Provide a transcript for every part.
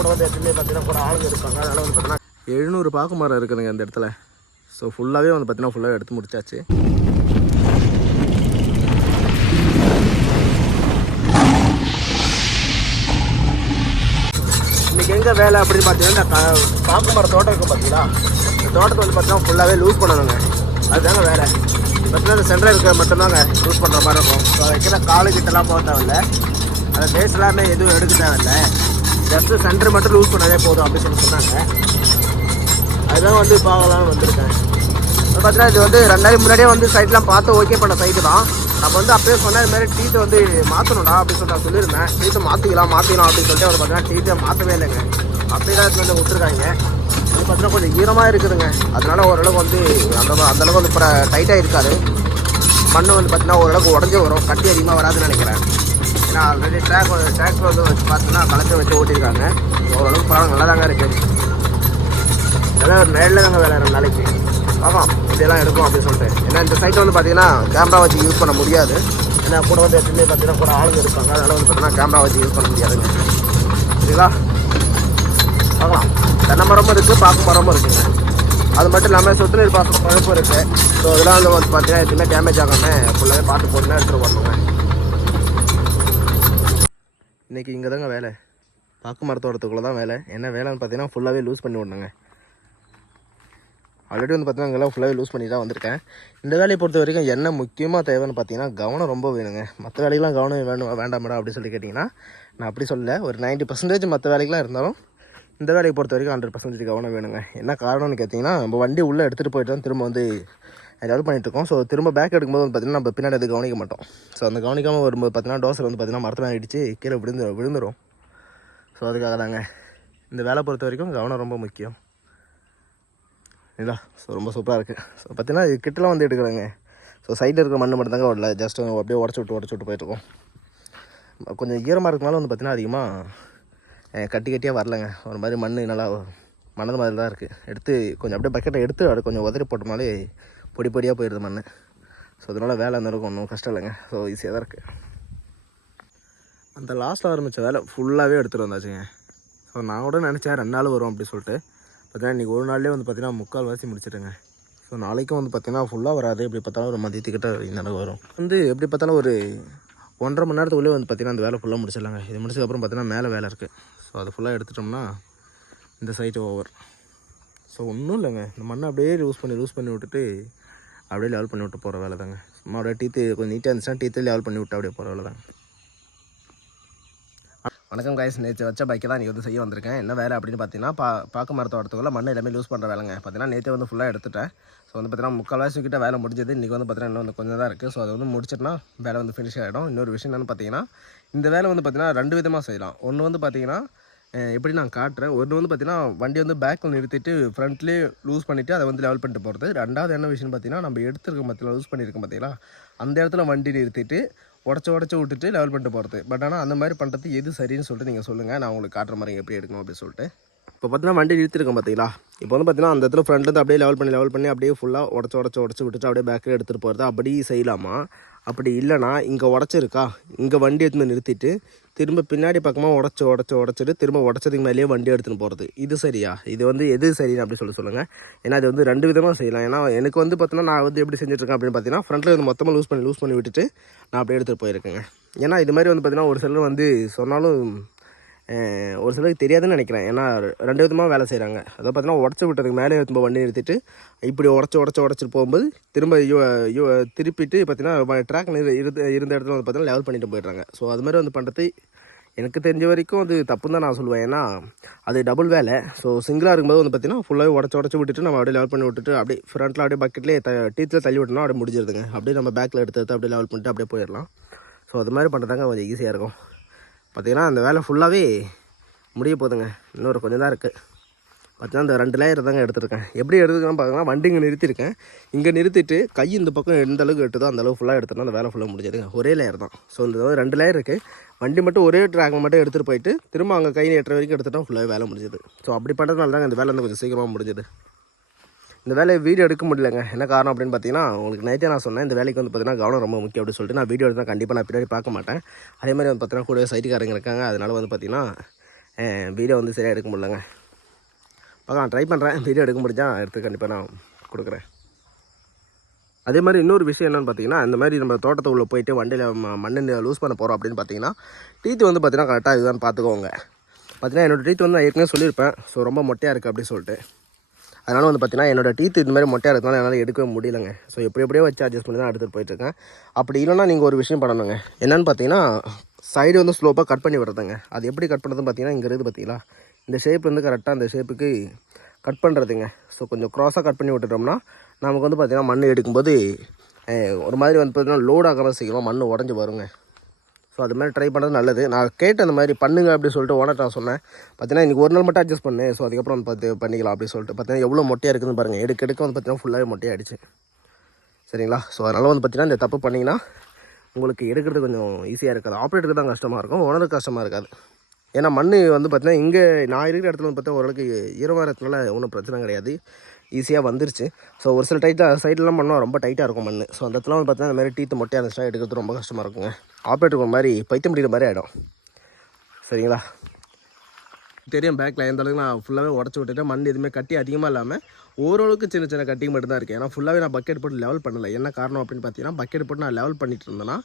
கூட வந்து எப்பயுமே பார்த்தீங்கன்னா கூட ஆளுங்க இருப்பாங்க. அதனால் வந்து பார்த்தீங்கன்னா 700 பாக்கு மரம் இருக்குதுங்க இந்த இடத்துல. ஸோ ஃபுல்லாகவே வந்து பார்த்தீங்கன்னா ஃபுல்லாக எடுத்து முடிச்சாச்சு. இன்றைக்கி எங்கே வேலை அப்படின்னு பார்த்தீங்கன்னா இந்த பாக்கு மரம் தோட்டம் இருக்கும் பார்த்தீங்களா, இந்த தோட்டத்தை வந்து பார்த்தீங்கன்னா ஃபுல்லாகவே லூஸ் பண்ணணுங்க. அதுதாங்க வேலை. பார்த்தீங்கன்னா இந்த சென்டர் இருக்கிற மட்டும்தாங்க லூஸ் பண்ணுற மாதிரி இருக்கும். ஸோ வைக்கிற காலுக்கிட்டலாம் போக தேவையில்லை, அந்த பேஸ் எல்லாமே எதுவும் எடுக்க தேவையில்லை, ஜஸ்ட்டு சென்டர் மட்டும் லூஸ் பண்ணாலே போதும் அப்படின்னு சொன்னாங்க. அதுதான் வந்து பார்க்கலான்னு வந்திருக்கேன். பார்த்தீங்கன்னா இது வந்து 2 நாளைக்கு முன்னாடியே வந்து சைட்லாம் பார்த்து ஓகே பண்ண சைட்டு தான். நம்ம வந்து அப்பயே சொன்னால் இதுமாதிரி டீத்தை வந்து மாற்றணும்டா அப்படின்னு சொல்லி நான் சொல்லியிருந்தேன். டீத்தை மாற்றிக்கலாம் அப்படின்னு சொல்லிட்டு அவர் பார்த்தீங்கன்னா டீத்தை மாற்றவே இல்லைங்க. அப்படியே தான் வந்து விட்டுருக்காங்க. அது பார்த்தீங்கன்னா கொஞ்சம் ஈரமாக இருக்குதுங்க. அதனால ஓரளவுக்கு வந்து அந்தளவுக்கு வந்து இப்போ டைட்டாக இருக்காது. மண் வந்து பார்த்தீங்கன்னா ஓரளவுக்கு உடஞ்சி வரும், கட்டி அதிகமாக வராதுன்னு நினைக்கிறேன். ஏன்னா ஆல்ரெடி ட்ராக்டர் வந்து வச்சு பார்த்தீங்கன்னா கலத்தை வச்சு ஓட்டியிருக்காங்க. ஓரளவுக்கு பரவாயில்ல, நல்லா தாங்க இருக்குது. அதெல்லாம் ஒரு நேரில் தாங்க வேலை 2 நாளைக்கு பார்க்கலாம் இதெல்லாம் எடுக்கும் அப்படின்னு சொல்லிட்டு. ஏன்னா இந்த சைட்டை வந்து பார்த்தீங்கன்னா கேமரா வச்சு யூஸ் பண்ண முடியாது. ஏன்னா கூட வந்து எப்பயுமே பார்த்தீங்கன்னா கூட ஆளுங்க இருப்பாங்க. அதனால் வந்து பார்த்தீங்கன்னா கேமரா வச்சு யூஸ் பண்ண முடியாதுங்க. சரிங்களா, பார்க்கலாம். தென்னை மரமும் இருக்குது, பாக்கு மரமும் இருக்குங்க. அது மட்டும் இல்லாமல் சொட்டு நீர் பாக்கு பழுப்பும் இருக்குது. ஸோ இதெல்லாம் வந்து பார்த்தீங்கன்னா எதுவுமே டேமேஜ் ஆகாமல் ஃபுல்லாகவே பார்த்து போட்டுனா எடுத்துகிட்டு வரணுங்க. இன்றைக்கி இங்கே தாங்க வேலை, பாக்கு மரத்தோட்டத்துக்குள்ளே தான் வேலை. என்ன வேலைன்னு பார்த்தீங்கன்னா ஃபுல்லாகவே லூஸ் பண்ணி விடணுங்க. ஆல்ரெடி வந்து பார்த்தீங்கன்னா இங்கெல்லாம் ஃபுல்லாகவே லூஸ் பண்ணி தான் வந்திருக்கேன். இந்த வேலையை பொறுத்த வரைக்கும் என்ன முக்கியமாக தேவைன்னு பார்த்தீங்கன்னா கவனம் ரொம்ப வேணுங்க. மற்ற வேலைக்கெலாம் கவனம் வேண்டாம் மேடம் அப்படின்னு சொல்லி கேட்டிங்கன்னா நான் அப்படி சொல்லலை. ஒரு 90% மற்ற வேலைக்கெலாம் இருந்தாலும் இந்த வேலையை பொறுத்த வரைக்கும் 100% கவனம் வேணுங்க. என்ன காரணம்னு கேட்டிங்கன்னா நம்ம வண்டி உள்ளே எடுத்துகிட்டு போய்ட்டு தான் திரும்ப வந்து டெவலப் பண்ணிகிட்ருக்கோம். ஸோ திரும்ப பேக் எடுக்கும்போது வந்து பார்த்திங்கன்னா நம்ம பின்னாடி அது கவனிக்க மாட்டோம். ஸோ அந்த கவனிக்காமல் வரும்போது பார்த்திங்கன்னா டோசர் வந்து பார்த்திங்கன்னா மரத்தில் அடித்து கீழே விழுந்துடும். ஸோ அதுக்காக தாங்க இந்த வேலை பொறுத்த வரைக்கும் கவனம் ரொம்ப முக்கியம். இல்லை ஸோ ரொம்ப சூப்பராக இருக்குது. ஸோ பார்த்தீங்கன்னா இது கிட்டலாம் வந்து எடுக்கிறாங்க. ஸோ சைடில் இருக்கிற மண் மட்டும் தாங்க வரல, ஜஸ்ட் அப்படியே உடச்சி விட்டு போயிட்டுருக்கோம். கொஞ்சம் ஈரமாக இருக்கனால வந்து பார்த்திங்கன்னா அதிகமாக கட்டியாக வரலைங்க. ஒரு மாதிரி மண் நல்லா மணல் மாதிரி தான் இருக்குது. எடுத்து கொஞ்சம் அப்படியே பக்கெட்டை எடுத்து அதை கொஞ்சம் உதறி போட்டோம்னாலே பொடியாக போயிடுது மண். ஸோ அதனால் வேலை அந்த அளவுக்கு ஒன்றும் கஷ்டம் இல்லைங்க. ஸோ ஈஸியாக தான் இருக்குது. அந்த லாஸ்ட்டில் ஆரம்பித்த வேலை ஃபுல்லாகவே எடுத்துகிட்டு வந்தாச்சுங்க. ஸோ நான் கூட நினச்சேன் 2 நாள் வரும் அப்படி சொல்லிட்டு. பார்த்தீங்கன்னா இன்றைக்கி ஒரு நாள்லேயே வந்து பார்த்திங்கன்னா 3/4 முடிச்சிட்டுங்க. ஸோ நாளைக்கும் வந்து பார்த்திங்கன்னா ஃபுல்லாக வராது. எப்படி பார்த்தாலும் ஒரு மதியத்துக்கிட்ட இந்த அளவு வரும். வந்து எப்படி பார்த்தாலும் ஒரு 1.5 மணி நேரத்துக்குள்ளே வந்து பார்த்திங்கன்னா அந்த வேலை ஃபுல்லாக முடிச்சிடலாங்க. இது முடிச்சதுக்கப்புறம் பார்த்திங்கன்னா மேலே வேலை இருக்குது. ஸோ அது ஃபுல்லாக எடுத்துட்டோம்னா இந்த சைட்டு ஓவர். ஸோ ஒன்றும் இல்லைங்க, இந்த மண்ணை அப்படியே லூஸ் பண்ணி விட்டுட்டு அப்படியே லெவல் பண்ணி விட்டு போகிற வேலை தாங்க. சும்மா அப்படியே டீத்து கொஞ்சம் நீட்டாக இருந்துச்சுன்னா டீத்து லெவல் பண்ணி விட்டு அப்படியே போகிற வேலை தாங்க. வணக்கம் கைஸ், நேற்று வச்ச பைக்கை தான் இன்றைக்கி வந்து செய்ய வந்திருக்கேன். என்ன வேலை அப்படின்னு பார்த்தீங்கன்னா பாக்கு மரத்தோட்டத்துக்குள்ள மண்ணை எல்லாமே லூஸ் பண்ணுற வேலைங்க. பார்த்தீங்கன்னா நேற்று வந்து ஃபுல்லாக எடுத்துட்டேன். ஸோ வந்து பார்த்தீங்கன்னா 3/4 கிட்ட வேலை முடிஞ்சது. இன்றைக்கி வந்து பார்த்தீங்கன்னா இன்னும் கொஞ்சம் தான் இருக்குது. ஸோ அதை வந்து முடிச்சிட்டுனா வேலை வந்து ஃபினிஷ் ஆகிடும். இன்னொரு விஷயம் என்னென்னு பார்த்தீங்கன்னா இந்த வேலை வந்து பார்த்தீங்கன்னா 2 விதமாக செய்யலாம். ஒன்று வந்து பார்த்தீங்கன்னா எப்படி நான் காட்டுறேன். ஒன்று வந்து பார்த்தீங்கன்னா வண்டி வந்து பேக்கில் நிறுத்திட்டு ஃப்ரண்ட்லேயே லூஸ் பண்ணிவிட்டு அதை வந்து லெவல் பண்ணிட்டு போகிறது. 2வது என்ன விஷயம்னு பார்த்தீங்கன்னா நம்ம எடுத்துருக்க பார்த்தீங்கன்னா லூஸ் பண்ணியிருக்கோம் பார்த்தீங்களா, அந்த இடத்துல வண்டி நிறுத்திட்டு உடச்சி விட்டுட்டு லெவல் பண்ணிட்டு போகிறது. பட் ஆனால் அந்த மாதிரி பண்ணுறது எது சரின்னு சொல்லிட்டு நீங்கள் சொல்லுங்கள், நான் உங்களுக்கு காட்டுற மாதிரி எப்படி எடுக்கணும் அப்படின்னு சொல்லிட்டு. இப்போ பார்த்தீங்கன்னா வண்டி நிறுத்திருக்கோம் பார்த்தீங்களா, இப்போ வந்து பார்த்தீங்கன்னா அந்த இடத்துல ஃப்ரண்ட்லேருந்து அப்படியே லெவல் பண்ணி அப்படியே ஃபுல்லாக உடச்சி விட்டுட்டு அப்படியே பேக்கில் எடுத்துகிட்டு போகிறது அப்படி செய்யலாமா? அப்படி இல்லைனா இங்கே உடச்சிருக்கா, இங்கே வண்டி எடுத்துன்னு நிறுத்திட்டு திரும்ப பின்னாடி பக்கமாக உடச்சிட்டு திரும்ப உடச்சதுக்கு மேலேயே வண்டி எடுத்துன்னு போகிறது, இது சரியா? இது வந்து எது சரின்னு அப்படி சொல்லுங்கள். ஏன்னா இது வந்து 2 விதமாக செய்யலாம். ஏன்னா எனக்கு வந்து பார்த்தீங்கன்னா நான் வந்து எப்படி செஞ்சுட்ருக்கேன் அப்படின்னு பார்த்தீங்கன்னா ஃப்ரண்ட்டில் வந்து மொத்தமாக லூஸ் பண்ணி விட்டுட்டு நான் அப்படியே எடுத்துகிட்டு போயிருக்கேங்க. ஏன்னா இது மாதிரி வந்து பார்த்தீங்கன்னா ஒரு சிலர் வந்து சொன்னாலும் ஒரு சிலருக்கு தெரியாதுன்னு நினைக்கிறேன். ஏன்னா 2 விதமாக வேலை செய்கிறாங்க. அதை பார்த்தீங்கன்னா உடச்சி விட்டதுக்கு மேலே எடுத்து வண்டி நிறுத்திட்டு இப்படி உடச்சிட்டு போகும்போது திரும்ப திருப்பிட்டு பார்த்தீங்கன்னா ட்ராக் இருந்த இடத்துல வந்து பார்த்தீங்கன்னா லெவல் பண்ணிட்டு போயிடுறாங்க. ஸோ அது மாதிரி வந்து பண்ணுறது எனக்கு தெரிஞ்ச வரைக்கும் அது தப்புன்னு தான் நான் சொல்லுவேன். ஏன்னா அது டபுள் வேலை. ஸோ சிங்கிளாக இருக்கும்போது வந்து பார்த்தீங்கன்னா ஃபுல்லாகவே உடச்சி விட்டுட்டு நம்ம அப்படியே லெவல் பண்ணி விட்டுட்டு அப்படியே ஃப்ரண்ட்டில் அப்படியே பக்கெட்லேயே டீத்தில் தள்ளி விட்டோம்னா அப்படியே முடிஞ்சிருதுங்க. அப்படியே நம்ம பேக்கில் எடுத்து அப்படியே லெவல் பண்ணிட்டு அப்படியே போயிடலாம். ஸோ அது மாதிரி பண்ணுறதாங்க கொஞ்சம் ஈஸியாக இருக்கும். பார்த்திங்கன்னா அந்த வேலை ஃபுல்லாகவே முடிய போதுங்க. இன்னொரு கொஞ்சம் தான் இருக்குது. பார்த்தீங்கன்னா இந்த 2 லேயர் தாங்க எடுத்துருக்கேன். எப்படி எடுத்துக்கலாம் பார்த்தீங்கன்னா வண்டி இங்கே நிறுத்திருக்கேன். இங்கே நிறுத்திட்டு கை இந்த பக்கம் எந்த அளவுக்கு எடுத்ததோ அந்த அளவு ஃபுல்லாக எடுத்துட்டோம். அந்த வேலை ஃபுல்லாக முடிஞ்சதுங்க. ஒரே லேயர் தான். ஸோ இந்த 2 லேயர் இருக்குது. வண்டி மட்டும் ஒரே ட்ராக் மட்டும் எடுத்துகிட்டு போயிட்டு திரும்ப அங்கே கை எட்டுற வரைக்கும் எடுத்துட்டோம், ஃபுல்லாகவே வேலை முடிஞ்சது. ஸோ அப்படி பண்ணுறதுனால தாங்க இந்த வேலை வந்து கொஞ்சம் சீக்கிரமாக முடிஞ்சது. இந்த வேலையை வீடியோ எடுக்க முடியலங்க. என்ன காரணம் அப்படின்னு பார்த்தீங்கன்னா உங்களுக்கு நைட்டே நான் சொன்னேன் இந்த வேலைக்கு வந்து பார்த்தீங்கன்னா கவனம் ரொம்ப முக்கியம் அப்படின்னு சொல்லிட்டு நான் வீடியோ எடுத்தால் கண்டிப்பாக நான் பின்னாடி பார்க்க மாட்டேன். அதே மாதிரி வந்து பார்த்தீங்கன்னா கூட சைட்டுக்காரங்க இருக்காங்க. அதனால் வந்து பார்த்தீங்கன்னா வீடியோ வந்து சரியாக எடுக்க முடியலங்க. பார்க்கலாம், ட்ரை பண்ணுறேன். வீடியோ எடுக்க முடிஞ்சா எடுத்து கண்டிப்பாக நான் கொடுக்குறேன். அதே மாதிரி இன்னொரு விஷயம் என்னென்னு பார்த்தீங்கன்னா, இந்த மாதிரி நம்ம தோட்டத்தை உள்ளே போயிட்டு வண்டியில் மண்ணு லூஸ் பண்ண போகிறோம் அப்படின்னு பார்த்தீங்கன்னா, டீத்து வந்து பார்த்தீங்கன்னா கரெக்டாக இதுதான் பார்த்துக்கோங்க. பார்த்தீங்கன்னா என்னோடய டீத்து வந்து நான் ஏற்கனவே சொல்லியிருப்பேன். ஸோ ரொம்ப மொட்டையாக இருக்குது அப்படின்னு சொல்லிட்டு. அதனால் வந்து பார்த்தீங்கன்னா என்னோடய டீத்து இது மாதிரி மொட்டையாக இருக்கிறதுனால என்னால் எடுக்கவே முடியலைங்க. ஸோ எப்படியோ வச்சு அட்ஜஸ்ட் பண்ணி தான் எடுத்துகிட்டு போயிட்டுருக்கேன். அப்படி இல்லைனா நீங்கள் ஒரு விஷயம் பண்ணணுங்க. என்னென்னு பார்த்தீங்கன்னா, சைடு வந்து ஸ்லோப்பாக கட் பண்ணி விடுறதுங்க. அது எப்படி கட் பண்ணுறதுன்னு பார்த்தீங்கன்னா, இங்கே இருக்குது பார்த்தீங்களா, இந்த ஷேப் வந்து கரெக்டாக அந்த ஷேப்புக்கு கட் பண்ணுறதுங்க. ஸோ கொஞ்சம் க்ராஸாக கட் பண்ணி விட்டுட்டோம்னா நமக்கு வந்து பார்த்திங்கன்னா மண் எடுக்கும்போது ஒரு மாதிரி வந்து பார்த்திங்கன்னா லோட் ஆகாமல் சீக்கிரமாக மண் உடஞ்சி வருங்க. ஸோ அது மாதிரி ட்ரை பண்ணுறது நல்லது. நான் கேட்டேன் அந்த மாதிரி பண்ணுங்க அப்படின்னு சொல்லிட்டு ஓனர் நான் சொன்னேன். பார்த்தீங்கன்னா இன்றைக்கி ஒரு நாள் மட்டும் அட்ஜஸ்ட் பண்ணு, ஸோ அதுக்கப்புறம் வந்து பார்த்து பண்ணிக்கலாம் அப்படின்னு சொல்லிட்டு. பார்த்தீங்கன்னா எவ்வளோ மொட்டையாக இருக்குதுன்னு பாருங்கள். எடுக்க வந்து பார்த்திங்கன்னா ஃபுல்லாகவே மொட்டையாகிடுச்சு. சரிங்களா? ஸோ அதனால் வந்து பார்த்திங்கன்னா இந்த தப்பு பண்ணிங்கன்னா உங்களுக்கு எடுக்கிறது கொஞ்சம் ஈஸியாக இருக்காது. ஆப்ரேட்டருக்கு தான் கஷ்டமாக இருக்கும், ஓனருக்கு கஷ்டமாக இருக்காது. ஏன்னா மண் வந்து பார்த்திங்கன்னா இங்கே நான் இருக்கிற இடத்துல வந்து பார்த்தா ஓரளவுக்கு ஈரமாக இருக்கிறதுனால ஒன்றும் பிரச்சனை கிடையாது, ஈஸியாக வந்துருச்சு. ஸோ ஒரு சில சைட்லாம் பண்ணால் ரொம்ப டைட்டாக இருக்கும் மண். ஸோ அந்த இடத்துல வந்து பார்த்தீங்கன்னா இந்த மாதிரி டீத்து மொட்டையாக இருந்துச்சுன்னா எடுக்கிறது ரொம்ப கஷ்டமாக இருக்குங்க. ஆப்ரேட்டருக்கு ஒரு மாதிரி பைத்தியம் முடிக்கிற மாதிரி ஆகிடும். சரிங்களா? தெரியும் பேக்கில் எந்த அளவுக்கு நான் ஃபுல்லாகவே உடச்சி விட்டுட்டு மண் எதுவுமே கட்டி அதிகமாக இல்லாமல் ஓரளவுக்கு சின்ன சின்ன கட்டிங் மட்டும் தான் இருக்குது. ஏன்னா ஃபுல்லாகவே நான் பக்கெட் போட்டு லெவல் பண்ணலை. என்ன காரணம் அப்படின்னு பார்த்தீங்கன்னா, பக்கெட் போட்டு நான் லெவல் பண்ணிட்டு இருந்தேன்னா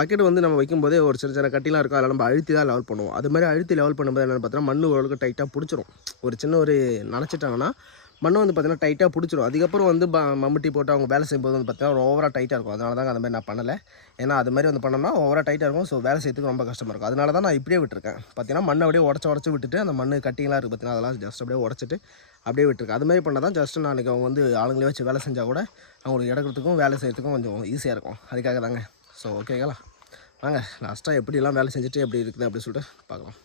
பக்கெட் வந்து நம்ம வைக்கும்போதே ஒரு சின்ன சின்ன கட்டிலாம் இருக்கும், அதில் நம்ம அழுத்தி தான் லெவல் பண்ணுவோம். அது மாதிரி அழுத்தி லெவல் பண்ணும்போது என்னென்னு பார்த்தீங்கன்னா மண் ஓரளவுக்கு டைட்டாக பிடிச்சிரும். ஒரு சின்ன ஒரு நினச்சிட்டாங்கன்னா மண்ணை வந்து பார்த்திங்கன்னா டைட்டாக பிடிச்சிரும். அதுக்கப்புறம் வந்து மம்முட்டி போட்டு அவங்க வேலை செய்யும்போது வந்து பார்த்திங்கன்னா ஓவராக டைட்டாக இருக்கும். அதனால தான் அந்த மாதிரி நான் பண்ணலை. ஏன்னா அது மாதிரி வந்து பண்ணோம்னா ஓவராக டைட்டாக இருக்கும். ஸோ வேலை செய்யறதுக்கு ரொம்ப கஷ்டமாக இருக்கும். அதனால தான் நான் இப்படியே விட்டுருக்கேன். பார்த்தீங்கன்னா மண்ணை அப்படியே உடச்சி விட்டுட்டு அந்த மண் கட்டிங்களாக இருக்குது பார்த்தீங்கன்னா அதெல்லாம் ஜஸ்ட் அப்படியே உடச்சிட்டு அப்படியே விட்டுருக்கேன். அது மாதிரி பண்ணால் தான் ஜஸ்ட்டு நாளைக்கு அவங்க வந்து ஆளுங்களே வச்சு வேலை செஞ்சால் கூட அவங்களுக்கு எடுக்கிறதுக்கும் வேலை செய்கிறதுக்கும் கொஞ்சம் ஈஸியாக இருக்கும். அதுக்காக தாங்க. ஸோ ஓகேங்களா, வாங்க லாஸ்ட்டாக எப்படிலாம் வேலை செஞ்சுட்டு எப்படி இருக்குது அப்படின்னு சொல்லிட்டு பார்க்கலாம்.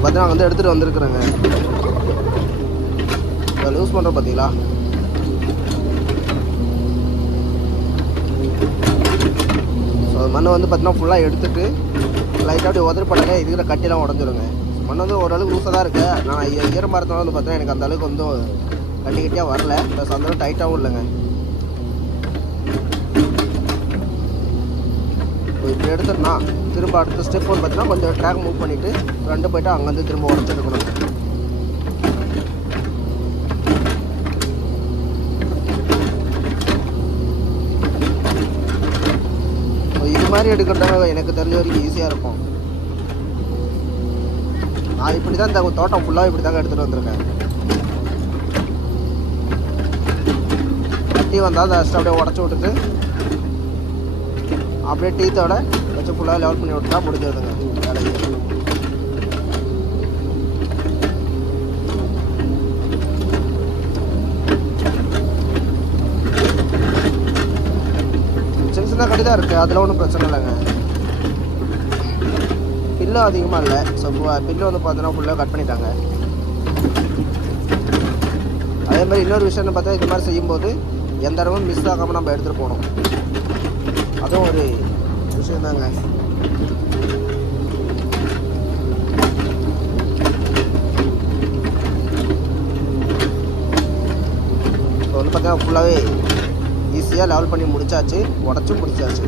பார்த்தீங்கன்னா வந்து எடுத்துகிட்டு வந்திருக்குறேங்க. இப்போ லூஸ் பண்ணுறோம் பார்த்தீங்களா, ஸோ மண்ணை வந்து பார்த்தீங்கன்னா ஃபுல்லாக எடுத்துகிட்டு லைட்டாக அப்படி உதறிப்படாங்க. இதுக்கிற கட்டிலாம் உடஞ்சிருங்க. மண் வந்து ஓரளவுக்கு லூஸாக தான் இருக்குது. நான் ஈரமரத்தில் வந்து பார்த்தீங்கன்னா எனக்கு அந்த அளவுக்கு வந்து கட்டி கட்டியாக வரல, ப்ளஸ் அந்த அளவுக்கு டைட்டாகவும் இல்லைங்க. இப்படி எடுத்துட்டோம்னா திரும்ப அடுத்த ஸ்டெப் வந்து பார்த்தீங்கன்னா கொஞ்சம் ட்ராக் மூவ் பண்ணிவிட்டு ரெண்டு போய்ட்டு அங்கேருந்து திரும்ப உடச்சிருக்கணும். இது மாதிரி எடுக்கிறதால எனக்கு தெரிஞ்ச வரைக்கும் ஈஸியாக இருக்கும். நான் இப்படி தான் இந்த தோட்டம் ஃபுல்லாக இப்படி தாங்க எடுத்துகிட்டு வந்திருக்கேன். கட்டி வந்தால் அதை ஜஸ்ட் அப்படியே உடச்சி விட்டுட்டு அப்படியே டீத்தோட வச்சு ஃபுல்லாக லெவல் பண்ணி விட்டுட்டா முடிஞ்சிருதுங்க வேலையை. சின்ன சின்ன கட்டி தான் இருக்குது, அதில் ஒன்றும் பிரச்சனை இல்லைங்க. பில்லும் அதிகமாக இல்லை. ஸோ பில்லு வந்து பார்த்தீங்கன்னா ஃபுல்லாக கட் பண்ணிட்டாங்க. அதே மாதிரி இன்னொரு விஷயம்னு பார்த்தா இது மாதிரி செய்யும்போது எந்த இடமும் மிஸ் ஆகாமல் நம்ம எடுத்துகிட்டு போகணும். அதுவும் ஒரு விஷயந்தாங்க. இப்போ வந்து பார்த்தீங்கன்னா ஃபுல்லாகவே ஈஸியாக லெவல் பண்ணி முடிச்சாச்சு, உடச்சும் முடிச்சாச்சு.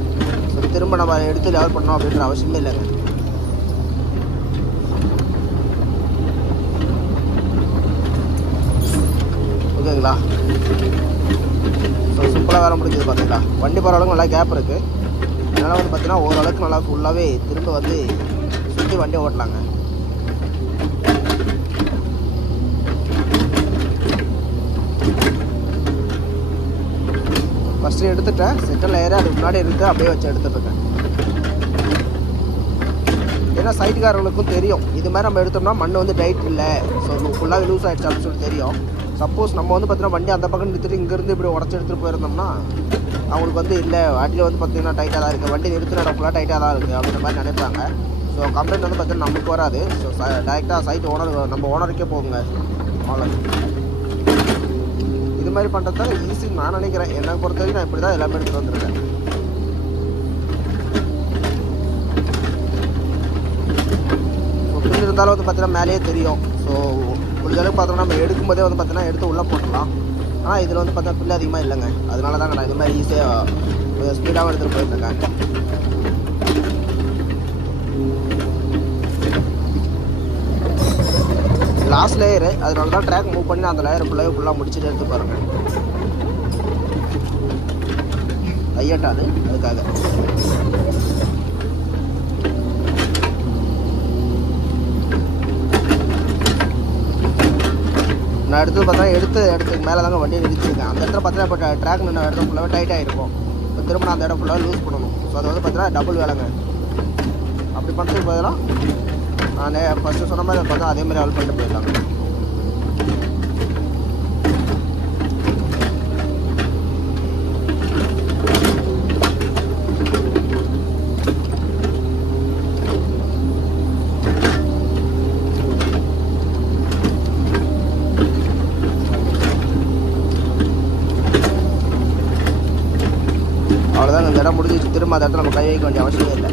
ஸோ திரும்ப நம்ம எடுத்து லெவல் பண்ணோம் அப்படின்ற அவசியமே இல்லைங்க. ஓகேங்களா? ஸோ சிம்பிளாக வேலை முடிஞ்சது பார்த்தீங்களா. வண்டி போகிற அளவுக்கு நல்லா கேப் இருக்குது. அதனால் வந்து பார்த்தீங்கன்னா ஓரளவுக்கு நல்லா ஃபுல்லாகவே திரும்ப வந்து சுற்றி வண்டியை ஓட்டலாங்க. ஃபஸ்ட்டு எடுத்துட்டேன், செகண்ட் லேயரே அதுக்கு முன்னாடி இருந்து அப்படியே வச்சு எடுத்துட்டுருக்கேன். ஏன்னா சைட்டுக்காரர்களுக்கும் தெரியும் இது மாதிரி நம்ம எடுத்தோம்னா மண் வந்து டைட் இல்லை, ஸோ ஃபுல்லாகவே லூஸ் ஆகிடுச்சு அப்படின்னு சொல்லி தெரியும். சப்போஸ் நம்ம வந்து பார்த்தீங்கன்னா வண்டி அந்த பக்கம் நிறுத்திட்டு இங்கேருந்து இப்படி உடச்சி எடுத்துகிட்டு போயிருந்தோம்னா அவங்களுக்கு வந்து இல்லை வண்டியில் வந்து பார்த்திங்கன்னா டைட்டாக தான் இருக்குது, வண்டி நிறுத்தின இடம் ஃபுல்லாக டைட்டாக தான் இருக்குது அப்படின்ற மாதிரி நினைப்பாங்க. ஸோ கம்ப்ளைண்ட் வந்து பார்த்திங்கன்னா நமக்கு வராது. ஸோ டைரெக்டாக சைட் நம்ம ஓனருக்கே போகுங்க. அவ்வளோ இது மாதிரி பண்ணுறது தான் ஈஸின்னு நான் நினைக்கிறேன். என்னை பொறுத்த வரைக்கும் நான் இப்படி தான் எல்லாமே எடுத்துகிட்டு வந்துருக்கேன். பின் இருந்தாலும் வந்து பார்த்திங்கன்னா மேலேயே தெரியும். ஸோ முடிஞ்ச அளவுக்கு பார்த்தோம்னா நம்ம எடுக்கும்போதே வந்து பார்த்தீங்கன்னா எடுத்து உள்ளே போட்டுடலாம். ஆனால் இதில் வந்து பார்த்தீங்கன்னா பில்லு அதிகமாக இல்லைங்க. அதனால தாங்க நான் இது மாதிரி ஈஸியாக கொஞ்சம் ஸ்பீடாகவும் எடுத்துகிட்டு போயிட்டுருக்காங்க. லாஸ்ட் லேயரு, அதனால தான் ட்ராக் மூவ் பண்ணி அந்த லேயர் ஃபுல்லாக முடிச்சுட்டு எடுத்து பாருங்கள். கையட்டாது அதுக்காக. நான் எடுத்து பார்த்தா இடத்துக்கு மேலே தாங்க வண்டியை நிறுத்திருக்கேன். அந்த இடத்துல பார்த்தீங்கன்னா இப்போ ட்ராக் நின்று இடத்துல ஃபுல்லாகவே டைட்டாக இருக்கும். இப்போ திரும்ப நான் அந்த இடம் ஃபுல்லாக லூஸ் பண்ணணும். ஸோ அது வந்து பார்த்தீங்கன்னா டபுள் வேலைங்க. அப்படி பண்ணுறதுக்கு பதிலாக நான் ஃபஸ்ட்டு சொன்ன மாதிரி பார்த்தா அதேமாதிரி ஆள் பண்ணிட்டு போயிடலாங்க. அவ்வளோதான், இந்த இடம் முடிஞ்சிச்சு. திரும்ப அந்த இடத்துல நம்ம கை வைக்க வேண்டிய அவசியமே இல்லை.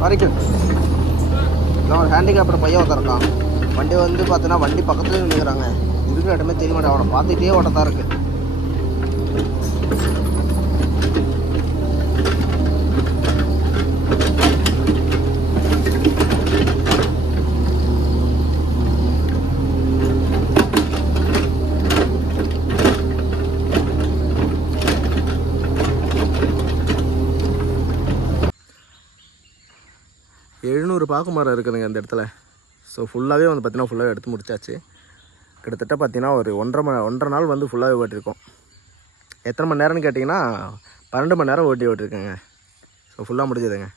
வரைக்கும் நான் ஒரு ஹேண்டிகேப்டர் பையன் ஒருத்தருக்கான். வண்டி வந்து பார்த்தீங்கன்னா வண்டி பக்கத்துலேயே நின்றுக்கிறாங்க. இருக்கிற இடமே தெரிய மாட்டேன். அவனை பார்த்துக்கிட்டே ஓட்டத்தான் இருக்குது. பாக்கு மரம் இருக்குதுங்க இந்த இடத்துல. ஸோ ஃபுல்லாகவே வந்து பார்த்தீங்கன்னா ஃபுல்லாக எடுத்து முடிச்சாச்சு. கிட்டத்தட்ட பார்த்தீங்கன்னா ஒரு 1.5 நாள் வந்து ஃபுல்லாகவே ஓட்டியிருக்கோம். எத்தனை மணி நேரம்னு கேட்டிங்கன்னா 12 மணி நேரம் ஓட்டியிருக்கேங்க. ஸோ ஃபுல்லாக முடிஞ்சதுங்க.